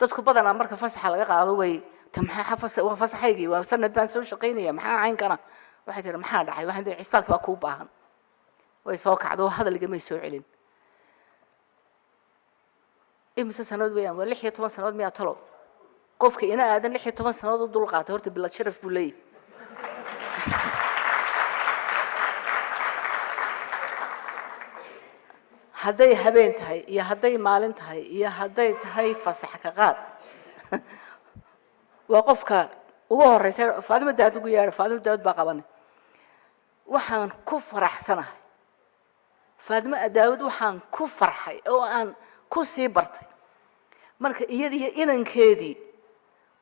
dadku badanaa marka fasaxa laga qaado way tamxa fasaxaygii waa sanad baan soo shaqaynaya maxaa cayn kana waxay tiri maxaa dhacay waxaan diray cisbaalka baa ku baahan way soo kacdo hadalga may soo celin imisa sanad weeyaan waa 16 sanad miyaa talo qofka ina aadan 16 sanad u dul qaatay horta bilad sharaf buu leeyahay hadday habeen tahay iyo hadday maalin tahay iyo hadday tahay fasax ka qaad waa qofka ugu horeysay Faadimo Daawud ugu yeeray Faadimo Daawud baa qabanay waxaan ku faraxsanahay Faadimo Daawud waxaan ku farxay oo aan ku sii bartay marka iyadii inankeedii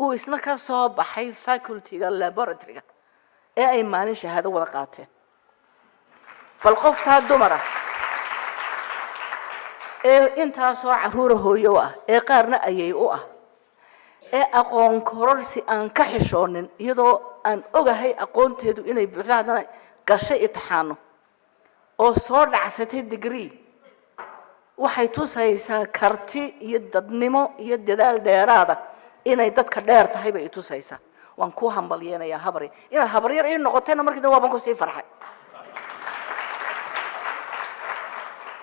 uu isna ka soo baxay faculty-ga laboratory-ga ee ay maalin shahaado wada qaateen bal qofta dumara ee inta soo caruur hooyo ah ee qaarna ayay u ah ee aqoon kororsi aan ka xishoonin iyadoo aan ogahay aqoonteedu inay buuxdaan gashay imtixaano oo soo dhacsatay degree waxay tusaysaa karti iyo dadnimo iyo dadaal dheeraada inay dadka dheer tahay bay tusaysaa waan ku hambalyeynaya habari ina habar yar ay noqotayna markii waan ku sii farxay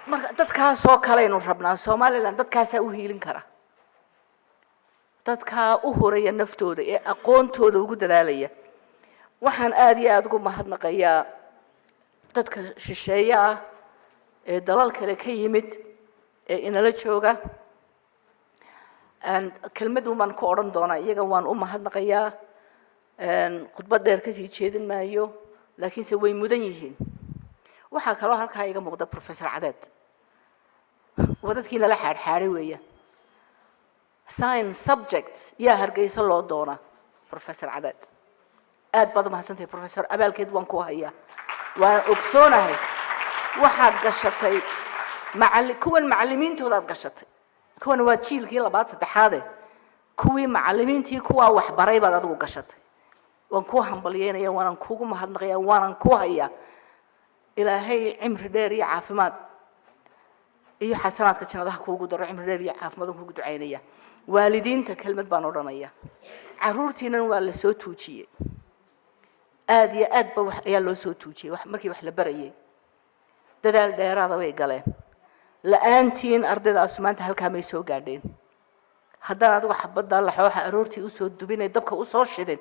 marka dadka soo kale inuu rabnaa Soomaaliland dadkaas u hiilin kara dadka u horeeya naftooda ee aqoontooda ugu dadaalaya waxaan aad iyo aad ugu mahadnaqayaa dadka shisheeya ee dalal kale ka yimid ee inala jooga and kelmad uma ku oran doona iyaga waan u mahadnaqayaa khudbad dheer ka sii jeedin maayo laakiin se way mudan yihiin waxa kale oo halka iga muuqda professor Cadeed wadadkiina la xaadxaaday weeyaan science subjects yaa hargeysa loo doona professor Cadeed aad baad mahadsantahay professor abaalkeed waan ku hayaa waan ogsoonahay waxaad gashatay kuwan macallimiintooda aad gashatay kuwan waa jiilkii labaad saddexaad kuwii macallimiintii kuwa wax baray baad adigu gashatay waan ku hambalyeynaya waan kuugu mahadnaqayaa waan ku hayaa ilaahay cimri dheer iyo caafimaad iyo xasanaadka jannadaha kuugu daro cimri dheer iyo caafimaad kuugu ducaynaya waalidiinta kelmad baan odhanaya caruurtiina waa la soo tuujiyay aad iyo aad ba wax ayaa loo soo tuujiyay wax markii wax la barayay dadaal dheeraada way galeen la'aantiin ardaydaas maanta halka may soo gaadheen haddana adigu xabada la xooxa aroortii u soo dubinay dabka u soo shidin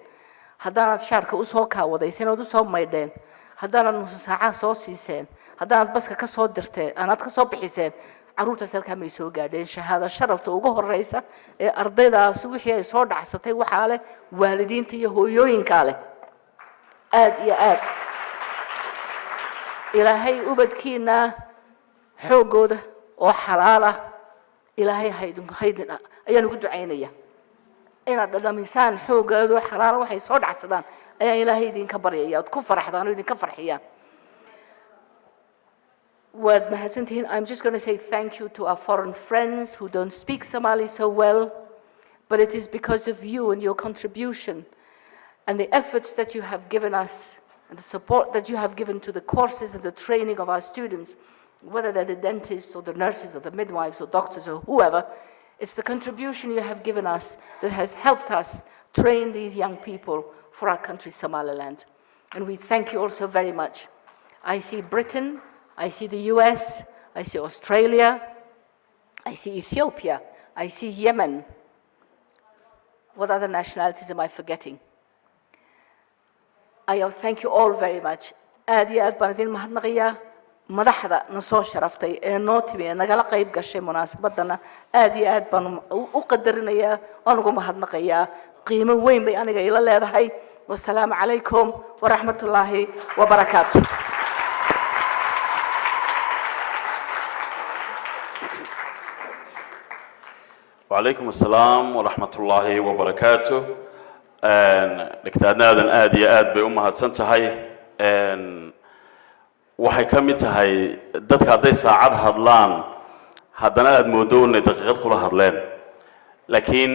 haddana shaarka u soo kaawadaysan oo u soo maydheen haddana nus saaca soo siiseen haddana baska ka soo dirteen anaad ka soo bixiseen caruurtaas halka may soo gaadheen shahaada sharafta ugu horeysa ee ardaydaas wixii ay soo dhacsatay waxa leh waalidiinta iyo hooyooyinka leh aad iyo aad ilaahay ubadkiina xoogooda oo xalaal ah ilaahay haydin ayaan ugu ducaynaya inaad dhadhamisaan xoogooda xalaal waxay soo dhacsadaan ayaan ilaahay idinka baryaya oo ku faraxdaan oo idinka farxiyaan waad mahadsantihiin. I'm just going to say thank you to our foreign friends who don't speak Somali so well, but it is because of you and your contribution and the efforts that you have given us and the support that you have given to the courses and the training of our students, whether they're the dentists or the nurses or the midwives or doctors or whoever, it's the contribution you have given us that has helped us train these young people for our country, Somaliland. And we thank you also very much. I see Britain, I see the US, I see Australia, I see Ethiopia, I see Yemen. What other nationalities am I forgetting? I thank you all very much. aad iyo aad baan idin mahadnaqayaa madaxda na soo sharaftay ee noo timi ee nagala qayb gashay munaasabadana aad iyo aad baan u qadarinayaa waan ugu mahadnaqayaa qiimo weyn bay aniga ila leedahay. Wassalaamu calaykum waraxmatullaahi wabarakaatuh. وعليكم السلام ورحمة الله وبركاته. دكتورنا آدن آد يا آد بأمها سنتهاي waxay ka mid tahay dadka haday saacad hadlaan hadana aad moodoon daqiiqad kula hadleen laakiin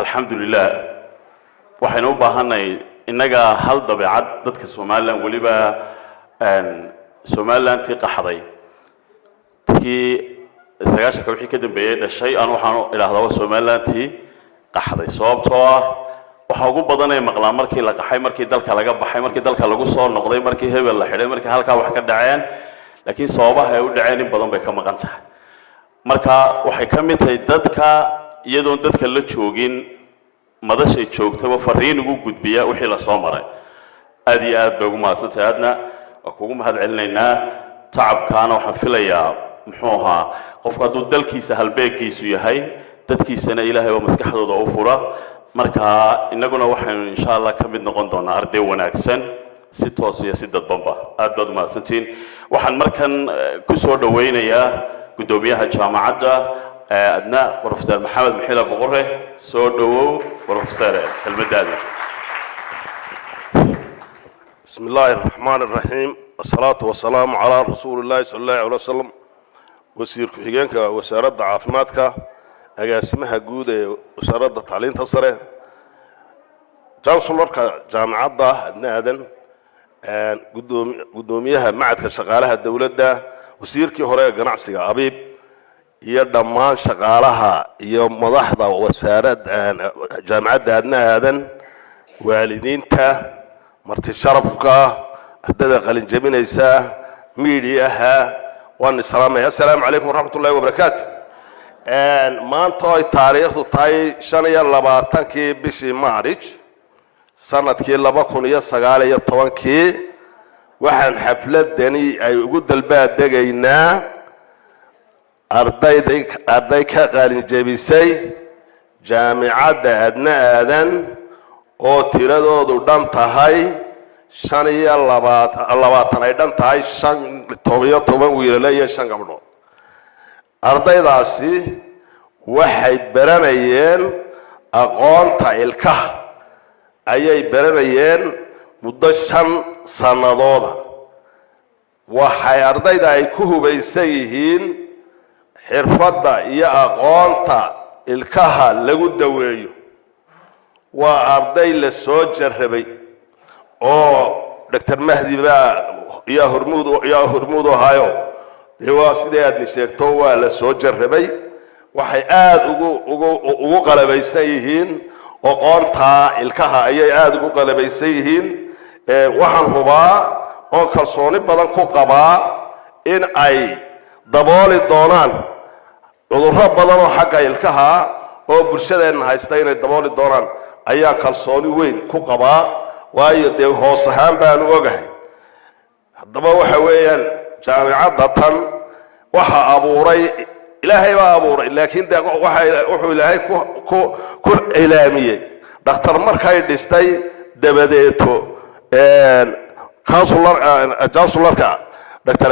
alxamdulillah waxaynu u baahanay inaga hal dabeecad dadka Soomaaliland waliba Soomaaliland tii qaxday tii sagaashanka wixii ka dambeeyay dhashay aan waxaan ilaahdaa Soomaaliland tii qaxday sababtoo ah waxa ugu badan ee maqlaan markii la qaxay markii dalka laga baxay markii dalka lagu soo noqday markii hebel la xidhay markii halka wax ka dhaceen laakiin sababaha ay u dhaceen in badan bay ka maqan tahay marka waxay ka mid tahay dadka iyadoo dadka la joogin madashay joogtaba fariin ugu gudbiya wixii la soo maray aad iyo aad bay ugu mahadsantahay aadna waa kugu mahad celinaynaa tacabkaana waxaan filayaa muxuu ahaa qofku hadduu dalkiisa halbeegiisu yahay dadkiisana ilaahay waa maskaxdooda u fura marka innaguna waxaynu insha allah ka mid noqon doonaa arday wanaagsan si toos iyo si dadbanba aad baad u mahadsantihiin waxaan markan ku soo dhawaynayaa gudoomiyaha jaamacadda adna professor maxamed maxila boqore soo dhawow professor kelmadaada بسم الله الرحمن الرحيم الصلاة والسلام على رسول الله صلى الله عليه وسلم وزير كحيجانك وزارة عافماتك أجاسمها جودة وزارة التعليم تصره جانسولر كجامعة نادن قدوميها معك شغالها الدولة ده وزير كهراء جناعسي أبيب يدمان شغالها يوم مضحضة وزارة جامعة نادن والدين تا marti sharafka ardada qalin jabinaysa miidiyaha waan salaamay assalaamu calaykum waraxmatullaahi wabarakaatu maanta ay taariikhdu tahay 25kii bishii Maarch sanadkii 2019 waxaan xafladani ay ugu dalbaadaynaa arday ka qalin jabisay jaamacadda adna aadan oo tiradoodu dhan tahay 25 ay dhan tahay 17 wiilal iyo 5 gabdhood ardaydaasi waxay baranayeen aqoonta ilkaha ayay baranayeen muddo 5 sannadood waxay ardayda ay ku hubaysan yihiin xirfadda iyo aqoonta ilkaha lagu daweeyo waa arday la soo jarrabay oo Dr. Mahdi ya hormuud ahayo waa sidii aad sheegto waa la soo jarrabay waxay aad ugu qalabaysan yihiin aqoonta ilkaha ayay aad ugu qalabaysan yihiin waxaan hubaa oo kalsooni badan ku qabaa in ay dabooli doonaan cudurro badan oo xagga ilkaha oo bulshadeena haysta inay dabooli doonaan ayaa kalsooni weyn ku qabaa waayo de hoos ahaan baan ogahay hadaba waxa weeyaan jaamacadda tan waxa abuuray ilaahay baa abuuray laakiin de wuxuu ilaahay ku ilaamiyay dhakhtar markay dhistay dabadeeto counselor Dr.